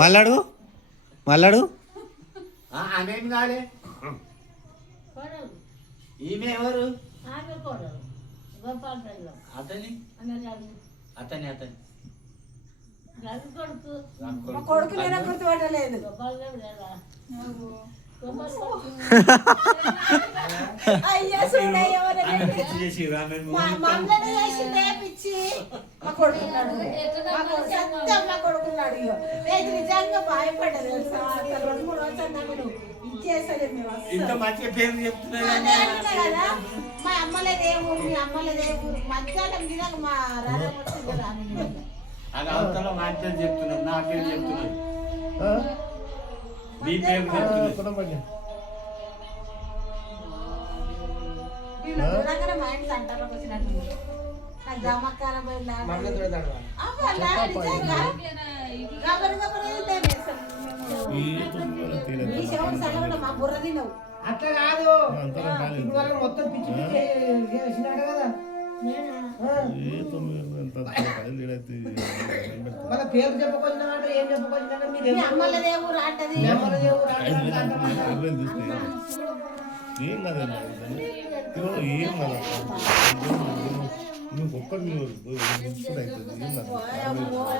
మళ్ళాడు మళ్ళాడు ఆమెం కాలే ఈమె ఎవరు అతని అతని అతని కొడుకు నేను గుర్తుపట్టలేదు అయ్యా చూడయ్య పిచ్చి మా కొడుకున్నాడు మా కొడుకున్నాడు నిజంగా భయపడ్డది తెలుసా అసలు 2-3 రోజులు ఇచ్చేసలేదు మేము ఇంత మంచి పేరు చెప్తున్నా కదా మా అమ్మలేదు ఏ ఊరు మీ అమ్మలేదు ఏ ఊరు మధ్యాహ్నం దినాక మా రాధ వచ్చింది రాని అది అవతల మా పేరు చెప్తున్నాను నా పేరు చెప్తున్నాను మీ పేరు చెప్తున్నాను మా ఇంట్లో అంటారు వచ్చినట్టు నాకు జమకాలం మా బుర్ర తినవు అట్లా కాదు ఇప్పటివరకు మొత్తం పిచ్చి పిచ్చి చేసినాడు కదా మన పేరు చెప్పుకొచ్చినాడు ఏం చెప్పుకొచ్చినాడు మీరు అమ్మలదే ఊరు ఆటది ఏం కదండి ఏం కదా నువ్వు ఒక్కటి ఏం కదా